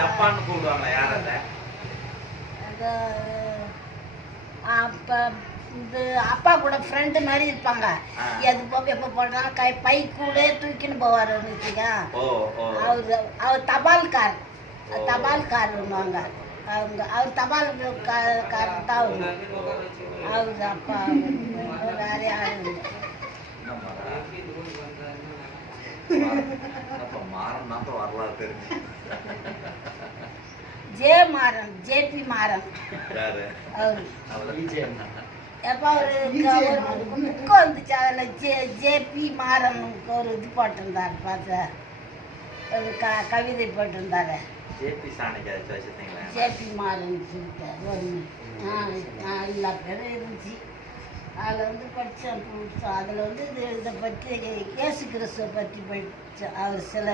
Japan கூப்பிடுவாங்க யார் அதை? அப்போ இது அப்பா கூட ஃப்ரெண்டு மாதிரி இருப்பாங்க. எது போக எப்போ போடுறாங்க பை கூட தூக்கின்னு போவார் வச்சுக்க. அவர் தபால்காரன்னுவாங்க அவங்க. அவர் தபால்காரர் தான் அவர் அப்பா. வேற யாரும் இல்லை. ஜேபி மாறன் அவரு. எப்போ அவரு புக்கு வந்துச்சு, அதில் ஜேபி மாறன் ஒரு இது போட்டிருந்தாரு. பார்த்த ஒரு கவிதை போட்டிருந்தாரு. ஜேபி மாறன் எல்லா பேரும் இருந்துச்சு. அதில் வந்து படித்தேன் புதுசாக. அதில் வந்து இதை பற்றி இயேசு கிறிஸ்துவை பற்றி படித்தேன். அவர் சில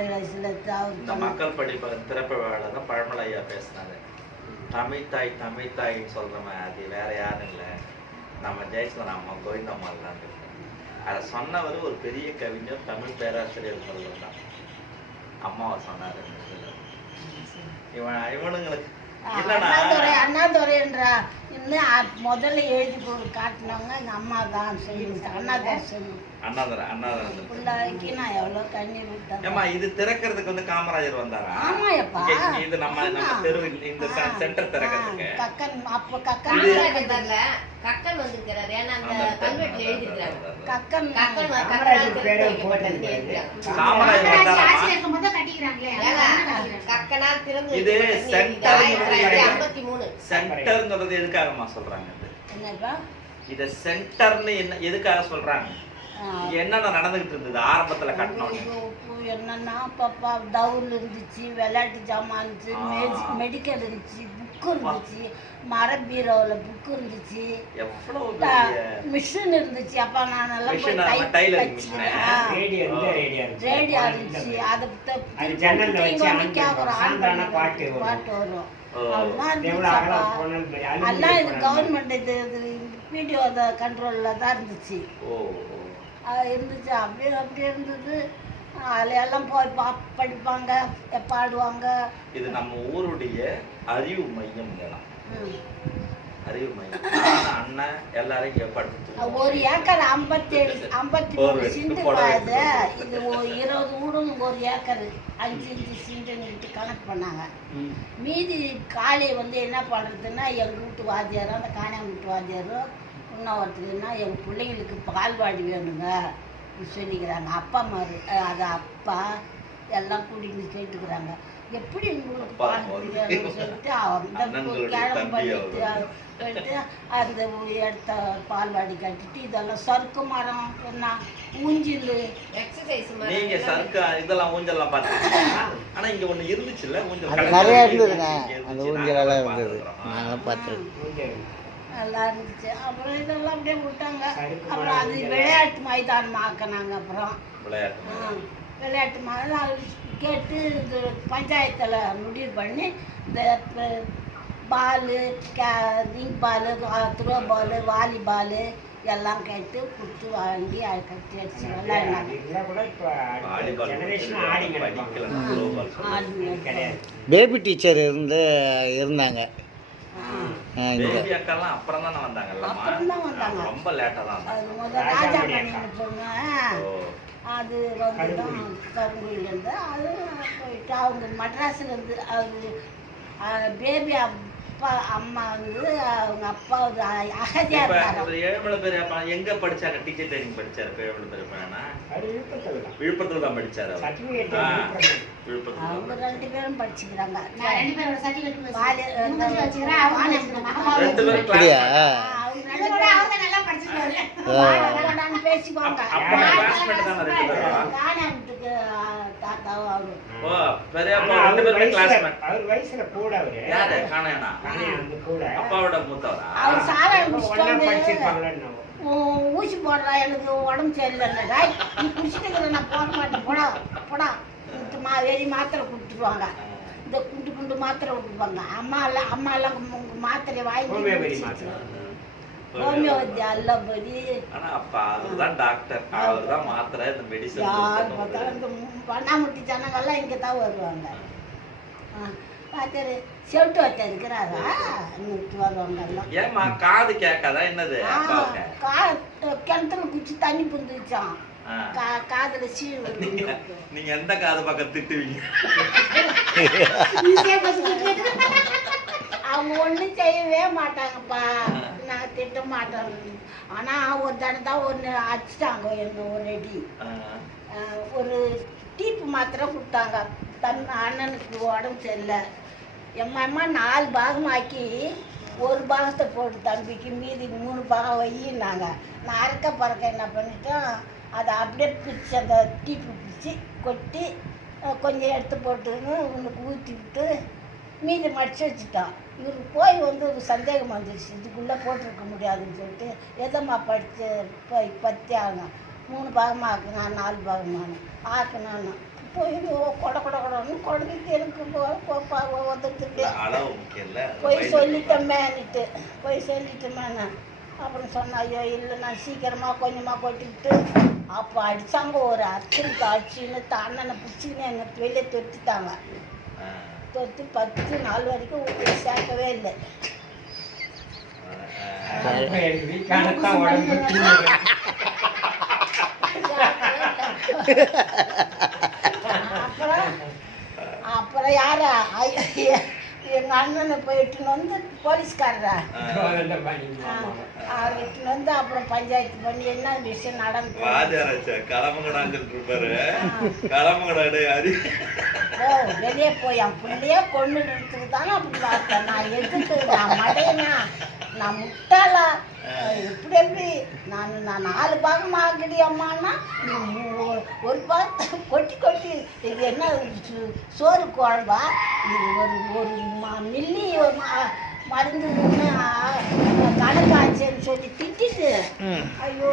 அவர் மக்கள் படிப்பு திறப்பு விழாவில் தான் பழமலையா பேசினாங்க. தமிழ்தாயின்னு சொல்கிறோமே, அது வேற யாரும் இல்லை, நம்ம ஜெயசுந்தரம் அம்மா கோவிந்தம்மாள் தான். அதை சொன்னவர் ஒரு பெரிய கவிஞர், தமிழ் பேராசிரியர் சொல்லுங்க தான் அம்மாவை சொன்னார். இவனுங்களுக்கு அண்ணாதுரைன்றா இன்னும் முதல்ல எழுதி காட்டினவங்க எங்கள் அம்மா தான் சொல்லிவிட்டேன். பிள்ளைக்கு நான் எவ்வளோ கண்ணீர் விட்டேன். இது திறக்கிறதுக்கு வந்து காமராஜர் வந்தாரா? ஆமாப்பா. இது நம்ம தெரு இந்த சென்டர் திறக்கிறதுக்கு கக்கன் அப்போ கக்கன் வந்திருக்கிறாரு. ஏன்னா அந்த கல்வெட்டுல எழுதிருக்காங்க கக்கன் கக்கனால் திறந்து இது சென்டர்ங்கிறது எதுக்காகமா சொல்றாங்க? இத சென்டர்னு என்ன எதுக்காக சொல்றாங்க? என்னென்ன நடந்துகிட்டு இருந்தது ஆரம்பத்துல கட்டணும்? என்னன்னா பாப்பா டவுல் இருந்துச்சு, விளையாட்டு ஜாமான் இருந்துச்சு, மெடிக்கல் இருந்துச்சு, புக்கு இருந்துச்சு, மரபீரோவில் புக்கு இருந்துச்சு, மிஷின் இருந்துச்சு. அப்பா நான் எல்லாம் ரேடியோ இருந்துச்சு. அதை பாட்டு வரும். எல்லாம் இது கவர்மெண்ட் இது வீடியோ கண்ட்ரோல்ல தான் இருந்துச்சு. இருந்துச்சு அப்படியே இருந்தது. அதில் எல்லாம் போய் படிப்பாங்க, பாடுவாங்க. இது நம்ம ஊருடைய அறிவு மையம். அறிவு மையம். அண்ணன் எல்லாரையும் படிச்சு ஒரு ஏக்கர் 53 சிண்டு பாது. இது 20 ஊடும் ஒரு ஏக்கர் 5 சிண்டுன்னு கணக்கு பண்ணாங்க. மீதி காலை வந்து என்ன பண்ணுறதுன்னா எங்கள் வீட்டு வாத்தியாரும் அந்த காணியம் வீட்டு வாத்தியாரும் இன்னொருத்தருன்னா எங்கள் பிள்ளைங்களுக்கு பால்வாடி வேணுங்க சொல்லிக்கிறாங்க. அப்பா மாதிரி அது அப்பா எல்லாம் கூட்டிகிட்டு கேட்டுக்கிறாங்க. எப்படி உங்களுக்கு பால்வாடி வேணும்னு சொல்லிட்டு அந்த கிழமை பண்ணிட்டு அந்த இடத்த பால்வாடி கட்டிட்டு இதெல்லாம் சறுக்கு மரம் என்ன ஊஞ்சில் எக்ஸசைஸ் நீங்க சறுக்கு இதெல்லாம் ஊஞ்சல்லாம் பார்த்தீங்க. ஆனா இங்க ஒண்ணு இருந்துச்சுல்ல ஊஞ்சல் நிறைய இருந்ததுங்க. அந்த ஊஞ்சல் எல்லாம் இருந்தது, நானும் பார்த்துருக்கேன். நல்லா இருந்துச்சு. அப்புறம் இதெல்லாம் அப்படியே விட்டாங்க. அப்புறம் அது விளையாட்டு மைதானம் ஆக்கினாங்க. அப்புறம் விளையாட்டு மைதானம் கேட்டு இது பஞ்சாயத்தில் முடிவு பண்ணி இந்த ball ring ball, throw ball, volleyball எல்லாம் கேட்டு கொடுத்து வாங்கி அதை கட்டி அடிச்சு விளையாடினாங்க. பேபி டீச்சர் இருந்தாங்க. அப்புறம் தான் வந்தாங்க. ரொம்ப லேட்டா தான். ராஜா பண்ணிட்டு பொண்ணு அது வந்து கருங்குயிலேருந்து அது போயிட்டு அவங்க மெட்ராஸ்லேருந்து அவர் பேபி அப்பா அம்மா வந்து அவங்க அப்பா ஒரு அகதியா இருக்காரு. ஏழுமலை பேர் எங்க படிச்சாங்க? Teacher training படிச்சாரு. ஏழுமலை பேர் விழுப்புரத்துல தான் படிச்சாரு. அவங்க 2 பேரும் படிச்சுக்கிறாங்க. பேசிக்குவாங்க. தாத்தாவும் அவரும் ஊசி போடுறா எனக்கு உடம்பு சரியில்லை குடிச்சிட்டு நான் போட மாட்டேன் போடா போடா வெறி மாத்திரை கொடுத்துருவாங்க. இந்த குண்டு மாத்திரை விட்டுருவாங்க. அம்மா எல்லாம் மாத்திரை வாங்கி ஹோமியோபதி அல்லபதி பண்ணாமுட்டி ஜனங்கள்லாம் இங்கே தான் வருவாங்க. பார்த்தாரு செவிட்டு வச்சா இருக்கிறாரா இன்னைக்கு வருவாங்க எல்லாம் ஏம்மா காது கேட்காதா என்னது அப்பாவுக்கு? கிணத்துல குச்சி தண்ணி புந்துச்சான் ஆ. காதுல சீழ் நீங்க எந்த காது பக்கம் திட்டுவீங்க? அவங்க ஒண்ணும் செய்யவே மாட்டாங்கப்பா நான் திட்ட மாட்டேன் ஆனா ஒரு தடவை தான் ஒன்று அடிச்சிட்டாங்க என்ன ஒரு அடி ஒரு டீப்பு மாத்திரை கொடுத்தாங்க அண்ணனுக்கு உடம்பு சரியில்லை எம்மா 4 பாகமாக்கி ஒரு பாகத்தை போட்டு தம்பிக்கு மீதி 3 பாகம் வையினாங்க நான் அறக்க பறக்க என்ன பண்ணிட்டேன் அதை அப்படியே பிரித்து அந்த டீப்பு பிரித்து கொட்டி கொஞ்சம் எடுத்து போட்டுன்னு உனக்கு ஊற்றி விட்டு மீதி மடிச்சு வச்சுட்டான் இவருக்கு போய் வந்து ஒரு சந்தேகம் வந்துடுச்சு இதுக்குள்ளே போட்டிருக்க முடியாதுன்னு சொல்லிட்டு எதம்மா படித்து பற்றி ஆகணும் 3 பாகமாக ஆக்குனா 4 பாகமான ஆக்குனான்னு போய் கொடன்னு கொடுத்து எனக்கு வந்துட்டு போய் சொல்லிட்டேன்மேன்னுட்டு போய் சொல்லிட்டேன் அப்புறம் சொன்னா ஐயோ இல்லை நான் சீக்கிரமாக கொஞ்சமாக கொட்டிக்கிட்டு அப்போ அடித்தாங்க ஒரு அச்சனுக்கு அடிச்சுன்னு அண்ணனை பிடிச்சின்னு என்னை வெளியே தொட்டிட்டாங்க தொட்டு 10 நாள் வரைக்கும் வீட்டுக்கு சேர்க்கவே இல்லை அப்புறம் யாரா எங்க அண்ணனை போயிட்டுன்னு வந்து போலீஸ்காரரா இட்டுன்னு வந்து அப்புறம் பஞ்சாயத்து பண்ணி என்ன விஷயம் நடந்து வெளியே போய் என் பிள்ளையே கொண்டுறதுக்கு தானே அப்படி பார்த்தேன் நான் எதுக்கு நான் மடையனா நான் முட்டாளா எப்படி நான் 4 பாகம் ஆகுடி அம்மானா ஒரு பாகம் கொட்டி இது என்ன சோறு குழம்பா இது ஒரு மில்லி மருந்து கணக்காச்சுன்னு சொல்லி திட்டிட்டு ஐயோ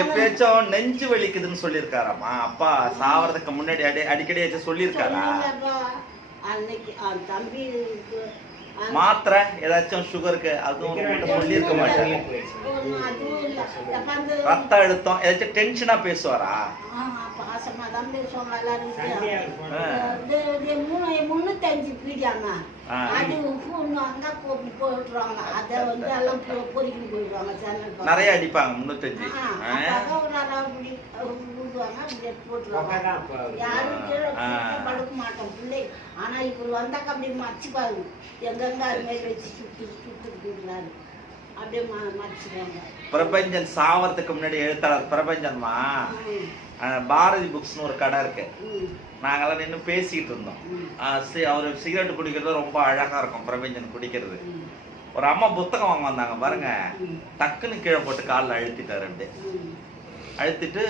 எப்பயாச்சும் நெஞ்சு வலிக்குதுன்னு சொல்லியிருக்காராமா அப்பா சாவறதுக்கு முன்னாடி அடிக்கடி சொல்லியிருக்காரா? அன்னைக்கு தம்பி மாத்திரை ஏதாச்சும் சுகருக்கு அதுவும் சொல்லியிருக்க மாட்டாங்க. ரத்த அழுத்தம் ஏதாச்சும் டென்ஷனா பேசுவாரா? பாசமா தான் பேசுவாங்க எல்லாரும் 305 பீடியாங்க அது அங்க கோப்பி போட்டுருவாங்க அதை வந்து எல்லாம் பொறிக்கிட்டு போயிடுவாங்க சேனல் நிறைய அடிப்பாங்க 305 ஊதுவாங்க அப்படியே போட்டுருவாங்க யாரும் கீழே படுக்க மாட்டோம் பிள்ளை ஆனா இவர் வந்தாக்க அப்படியே மறைச்சு பாருங்க எங்கெங்க அது மாதிரி வச்சு சுட்டுறாரு அப்படியே மறைச்சிடுவாங்க. பிரபஞ்சன் சாவறதுக்கு முன்னாடி எழுத்தாளர் பிரபஞ்சன்மா பாரதி புக்ஸ்னு ஒரு கடை இருக்கு, நாங்கெல்லாம் நின்று பேசிட்டு இருந்தோம். அவரு சிகரெட் குடிக்கிறது ரொம்ப அழகா இருக்கும் பிரபஞ்சன் குடிக்கிறது. ஒரு அம்மா புத்தகம் வாங்க வந்தாங்க பாருங்க, டக்குன்னு கீழே போட்டு காலில் அழுத்திட்டாரு. அப்படியே அழுத்திட்டு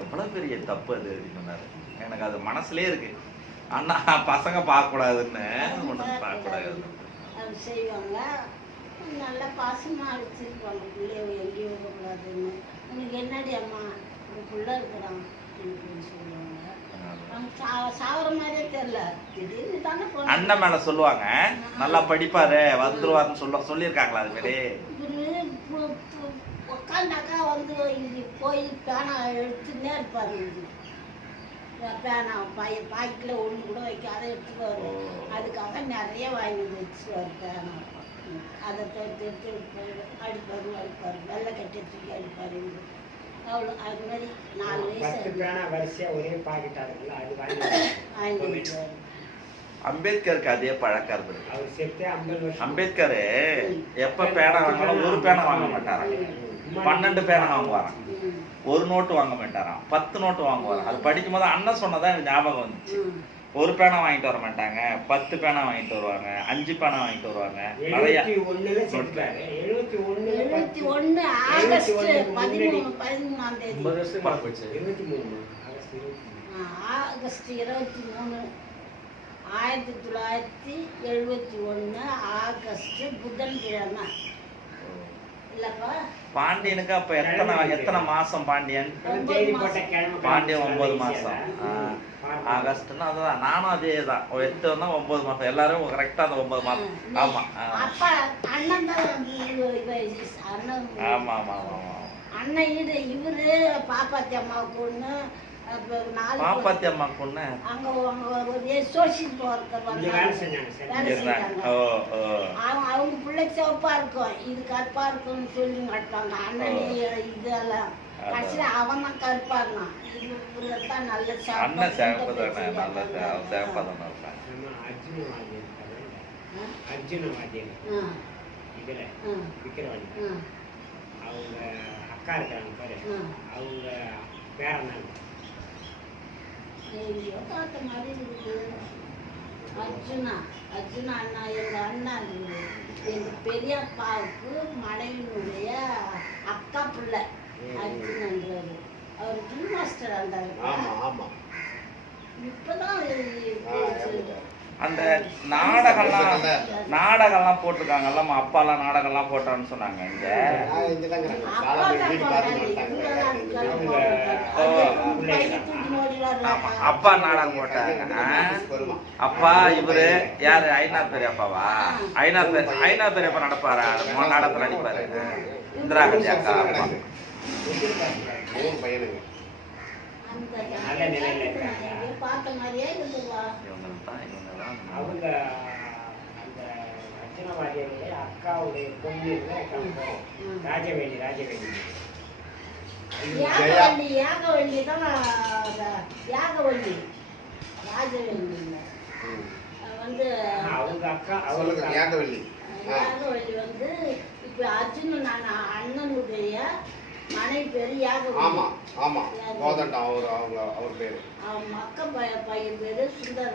எவ்வளவு பெரிய தப்பு அது சொன்னாரு. எனக்கு அது மனசுலயே இருக்கு, அண்ணா பசங்க பார்க்க கூடாதுன்னு ஒண்ணு பார்க்க கூடாது செய்வாங்க. நல்லா பாசமா அழைச்சிருப்பாங்க பிள்ளைய எங்கேயும் விடக்கூடாதுன்னு. உனக்கு என்னடி அம்மா ஒரு புள்ள இருக்கிறான் சொல்லுவாங்க. சாவர மாதிரியே தெரியல, திடீர்னு தானே அண்ணன் மேல சொல்லுவாங்க நல்லா படிப்பாரு வந்துருவாருன்னு சொல்லியிருக்காங்களா? அது மாதிரி உட்காந்தாக்கா வந்து இங்கே போய் பேனா எடுத்துன்னே இருப்பாரு. பேனா பாக்கெட்டில் ஒன்று கூட வைக்காத எடுத்துக்குவார். அதுக்காக நிறைய வாங்கி வச்சுருவார் பேனா. அதை எடுத்து அடிப்பார் வெள்ளை கட்டி தூக்கி அடிப்பார். அவ்வளோ அது மாதிரி 4 வயசு ஒரே பாக்கெட்டா வாங்கி அம்பேத்கருக்கு அதே பழக்கம் இருந்தது. அவர் செத்தே 50 வருஷம். அம்பேத்கர் எப்ப பேனா வாங்கினாலும் ஒரு பேனா வாங்க மாட்டாராம், 12 பேனா வாங்குவாராம். ஒரு நோட்டு வாங்க மாட்டாராம், 10 நோட்டு வாங்குவாராம். அது படிக்கும் போது அண்ணன் சொன்னதான் எனக்கு ஞாபகம் வந்துச்சு. ஒரு பேனா வாங்கிட்டு வர மாட்டாங்க, 10 பேனா வாங்கிட்டு வருவாங்க, 5 பேனா வாங்கிட்டு வருவாங்க. நிறைய 71 ஆகஸ்ட் 13ஆம் தேதி ஆகஸ்ட் 23 1971 ஆகஸ்ட் புதன்கிழமை இல்லப்பா. பாண்டியனுக்கு அப்ப எத்தனை மாசம்? பாண்டியன் 9 மாசம். ஆகஸ்ட்னா அதுதான், நானும் அதே தான். 8 வந்தா 9 மாசம். எல்லாரும் கரெக்டா அந்த 9 மாசம். ஆமா அண்ணன் இவரு பாப்பாத்தி அம்மாவுக்கு ஒண்ணு அப்ப 4 பாப்பாத்தி அம்மா பொண்ணு அங்க ஒரு சோசியல் ஒர்க்கர் இங்க வேலை வந்தாங்க. செஞ்சாங்க சார். வேலை இருந்தாங்க. செஞ்சாங்க. ஓ ஓ அவங்க பிள்ளை சிவப்பா இருக்கும், இது கருப்பா இருக்கும்னு சொல்லி மாட்டாங்க. அண்ணன் இதெல்லாம் கடைசியில அவன் தான் கருப்பா இருந்தான். இவருதான் நல்ல அண்ணன் சேவப்பா தானே, நல்ல சேவப்பா தானே இருப்பாங்க. நம்ம அர்ஜுனவாதி இருக்காரு. அர்ஜுனவாதி இதுல விக்கிரவாணி அவங்க அக்கா இருக்கிறாங்க பாரு, அவங்க பேரன் பார்த்த மாதிரி இருக்கு. அர்ஜுனா அண்ணா, எங்க அண்ணா எங்க பெரியப்பாவுக்கு மனைவியுடைய அக்கா பிள்ளை அர்ஜுனன்றாரு. அவர் ஜிம் மாஸ்டர் இருந்தாரு. இப்பதான் அந்த நாடகம்லாம் போட்டிருக்காங்கல்ல, அப்பாலாம் நாடகம்லாம் போட்டான்னு சொன்னாங்க இங்க. அப்பா நாடகம் போட்டாங்க. அப்பா இவரு யாரு, ஐநாத் பெரியப்பாவா? ஐநாத் பெரியப்பா நடப்பாரா? நாடகத்துல நடிப்பாரு. இந்திரா காந்தி அக்கா அப்பா. நல்ல நிலையில இருக்காங்க. பார்த்த மாதிரியே இருந்துவா. அவங்க அந்த அர்ஜுனவாதியுடைய அக்காவுடைய பொண்ணு ராஜவேணி. யாகவல்லி தான் யாகவல்லி, ராஜவேணி வந்து அவங்க அக்கா யாகவல்லி வந்து இப்ப அர்ஜுனன் அண்ணனுடைய மனைவி பேரு யாகவல்லி. ஆமா கோதண்டம் அவர் பேரு. அவன் மக்க பையன் பேரு சுந்தர்.